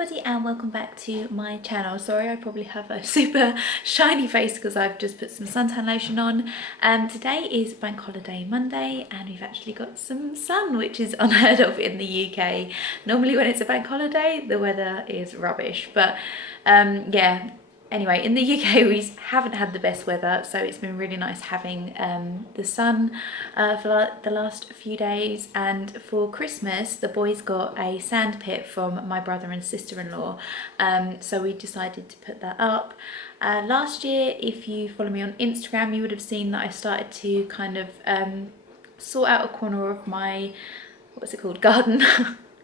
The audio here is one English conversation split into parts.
everybody and welcome back to my channel. Sorry I probably have a super shiny face because I've just put some suntan lotion on. Today is Bank Holiday Monday and we've actually got some sun, which is unheard of in the UK. Normally when it's a bank holiday the weather is rubbish, but yeah. Anyway, in the UK we haven't had the best weather, so it's been really nice having the sun for the last few days. And for Christmas the boys got a sandpit from my brother and sister-in-law, so we decided to put that up. Last year, if you follow me on Instagram, you would have seen that I started to kind of sort out a corner of my, what's it called, garden.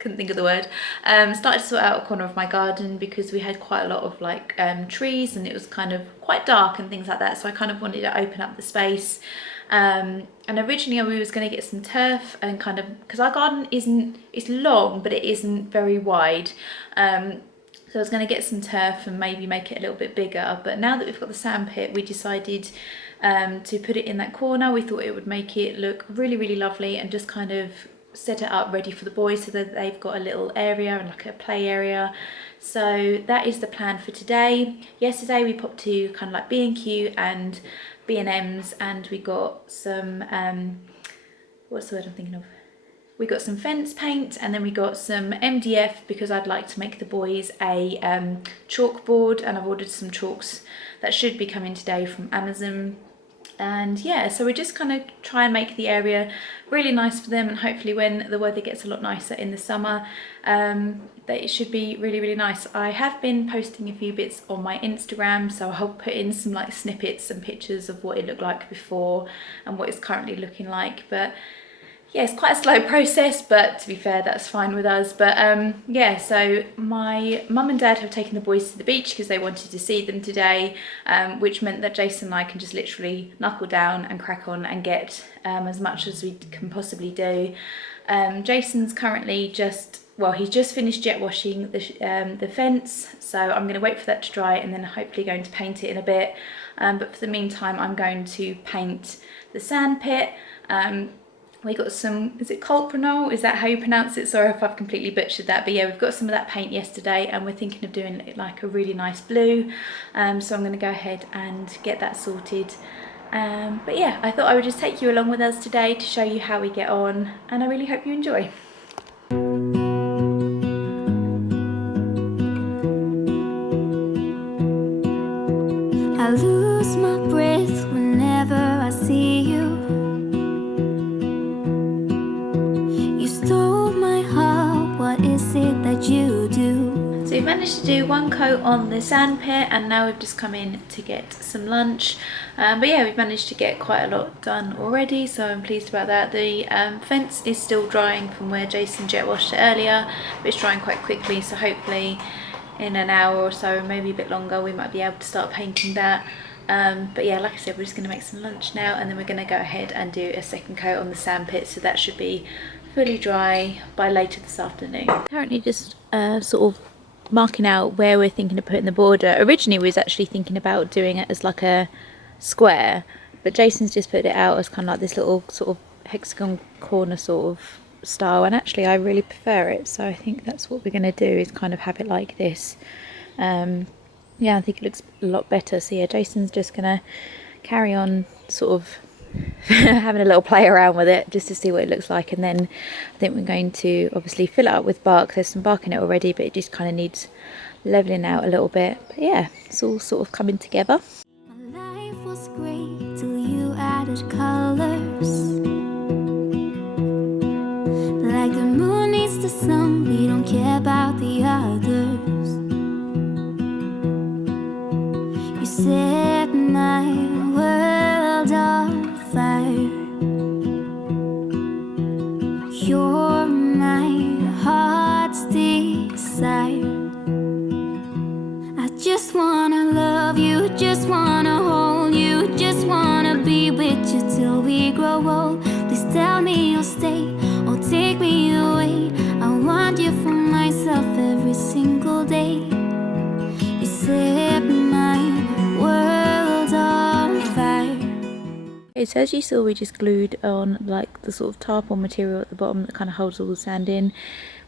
Couldn't think of the word. Started to sort out a corner of my garden because we had quite a lot of like trees and it was kind of quite dark and things like that, so I kind of wanted to open up the space. And originally we was going to get some turf and kind of, because our garden it's long but it isn't very wide, so I was going to get some turf and maybe make it a little bit bigger. But now that we've got the sandpit, we decided to put it in that corner. We thought it would make it look really, really lovely and just kind of set it up ready for the boys so that they've got a little area and like a play area. So that is the plan for today. Yesterday we popped to kind of like B&Q and B&M's and we got some what's the word I'm thinking of? We got some fence paint and then we got some MDF because I'd like to make the boys a chalkboard, and I've ordered some chalks that should be coming today from Amazon. And yeah, so we just kind of try and make the area really nice for them, and hopefully when the weather gets a lot nicer in the summer, that it should be really, really nice. I have been posting a few bits on my Instagram, so I'll put in some like snippets and pictures of what it looked like before and what it's currently looking like. But yeah, it's quite a slow process, but to be fair, that's fine with us. But yeah, so my mum and dad have taken the boys to the beach because they wanted to see them today, which meant that Jason and I can just literally knuckle down and crack on and get as much as we can possibly do. Jason's currently he's just finished jet washing the fence, so I'm going to wait for that to dry and then hopefully going to paint it in a bit. But for the meantime, I'm going to paint the sandpit. We got some, is it Culpronol? Is that how you pronounce it? Sorry if I've completely butchered that. But yeah, we've got some of that paint yesterday and we're thinking of doing it like a really nice blue. So I'm going to go ahead and get that sorted. But yeah, I thought I would just take you along with us today to show you how we get on, and I really hope you enjoy. I lose my breath whenever I see you. Is it that you do? So we've managed to do one coat on the sandpit and now we've just come in to get some lunch. But yeah, we've managed to get quite a lot done already, so I'm pleased about that. The fence is still drying from where Jason jet washed it earlier, but it's drying quite quickly, so hopefully in an hour or so, maybe a bit longer, we might be able to start painting that. But yeah, like I said, we're just going to make some lunch now and then we're going to go ahead and do a second coat on the sandpit, so that should be fully dry by later this afternoon. Currently just sort of marking out where we're thinking of putting the border. Originally we was actually thinking about doing it as like a square, but Jason's just put it out as kind of like this little sort of hexagon corner sort of style, and actually I really prefer it, so I think that's what we're going to do, is kind of have it like this. Yeah, I think it looks a lot better. So yeah, Jason's just going to carry on sort of having a little play around with it just to see what it looks like, and then I think we're going to obviously fill it up with bark. There's some bark in it already, but it just kind of needs leveling out a little bit. But yeah, it's all sort of coming together. My life was great till you added colors. Like the moon needs the sun, we don't care about the others. You set my world on fire. You're my heart's desire. I just wanna love you, just wanna hold you, just wanna be with you till we grow old. Please tell me you'll stay or take me away. I want you for myself every single day. You set my world on fire. Okay, so as you saw, we just glued on like the sort of tarpaulin material at the bottom that kind of holds all the sand in.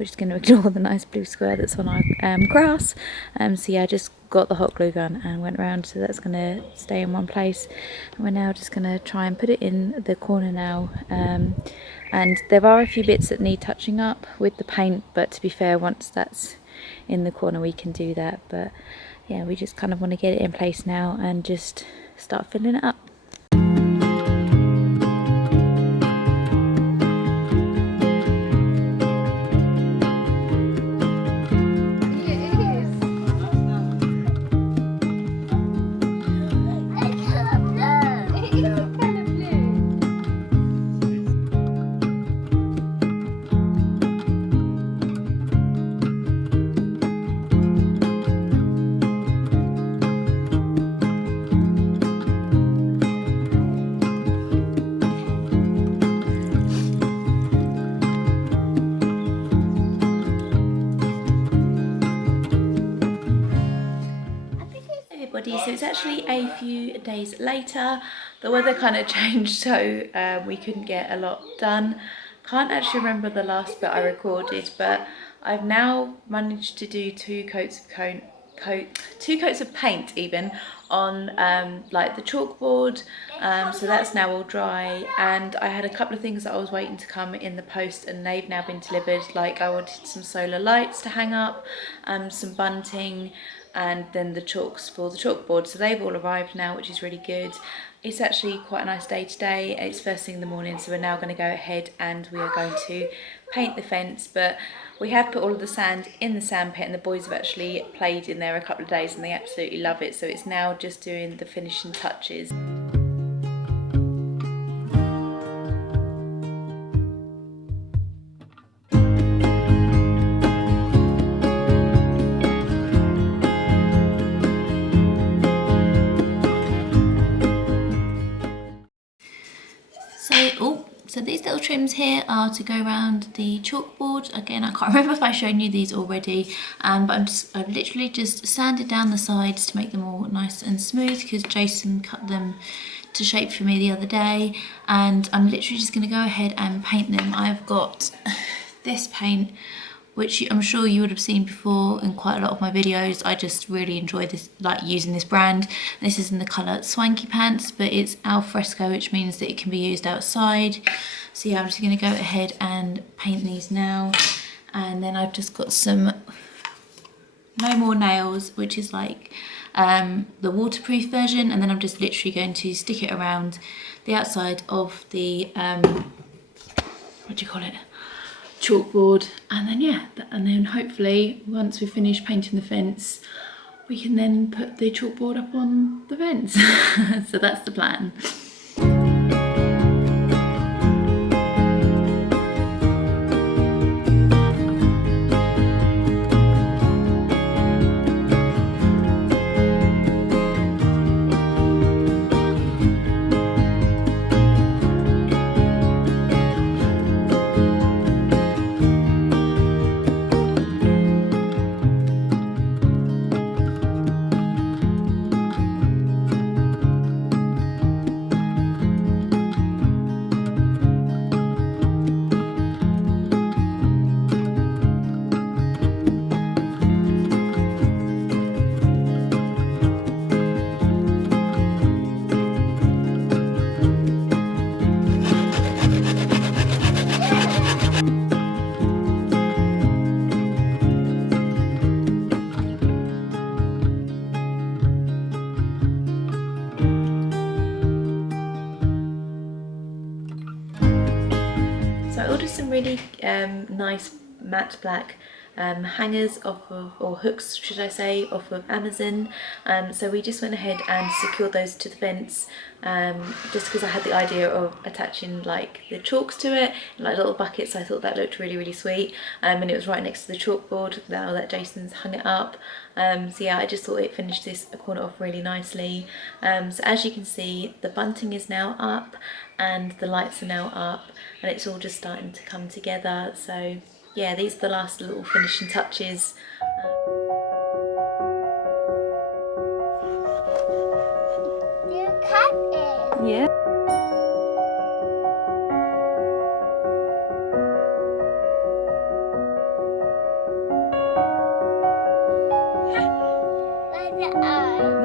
we're just going to ignore the nice blue square that's on our grass. So yeah, I just got the hot glue gun and went around, so that's going to stay in one place. And we're now just going to try and put it in the corner now. And there are a few bits that need touching up with the paint, but to be fair, once that's in the corner we can do that. But yeah, we just kind of want to get it in place now and just start filling it up. So it's actually a few days later. The weather kind of changed, so we couldn't get a lot done. Can't actually remember the last bit I recorded, but I've now managed to do two coats of paint even on like the chalkboard, so that's now all dry. And I had a couple of things that I was waiting to come in the post, and they've now been delivered. Like I wanted some solar lights to hang up, some bunting, and then the chalks for the chalkboard, so they've all arrived now, which is really good. It's actually quite a nice day today. It's first thing in the morning, so we're now going to go ahead and we are going to paint the fence. But we have put all of the sand in the sandpit, and the boys have actually played in there a couple of days and they absolutely love it, so it's now just doing the finishing touches. So these little trims here are to go around the chalkboard. Again, I can't remember if I've shown you these already, but I've literally just sanded down the sides to make them all nice and smooth, because Jason cut them to shape for me the other day, and I'm literally just going to go ahead and paint them. I've got this paint, which I'm sure you would have seen before in quite a lot of my videos. I just really enjoy this, like using this brand. This is in the colour Swanky Pants, but it's al fresco, which means that it can be used outside. So yeah, I'm just going to go ahead and paint these now. And then I've just got some No More Nails, which is like the waterproof version, and then I'm just literally going to stick it around the outside of the what do you call it, chalkboard. And then yeah, and then hopefully once we finish painting the fence, we can then put the chalkboard up on the fence. So that's the plan. So I ordered some really nice matte black hangers off of, or hooks should I say, off of Amazon. So we just went ahead and secured those to the fence, just because I had the idea of attaching like the chalks to it in like little buckets. I thought that looked really sweet, and it was right next to the chalkboard now that Jason's hung it up. So yeah, I just thought it finished this corner off really nicely. So as you can see, the bunting is now up and the lights are now up, and it's all just starting to come together. So yeah, these are the last little finishing touches. You cut it. Yeah.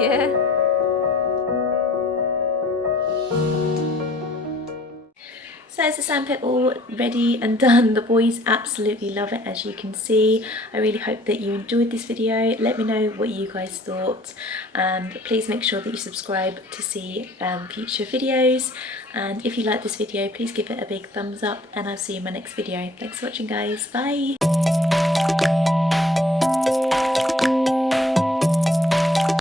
Yeah. So there's the sandpit all ready and done. The boys absolutely love it, as you can see. I really hope that you enjoyed this video. Let me know what you guys thought, and please make sure that you subscribe to see future videos. And if you like this video, please give it a big thumbs up, and I'll see you in my next video. Thanks for watching, guys. Bye.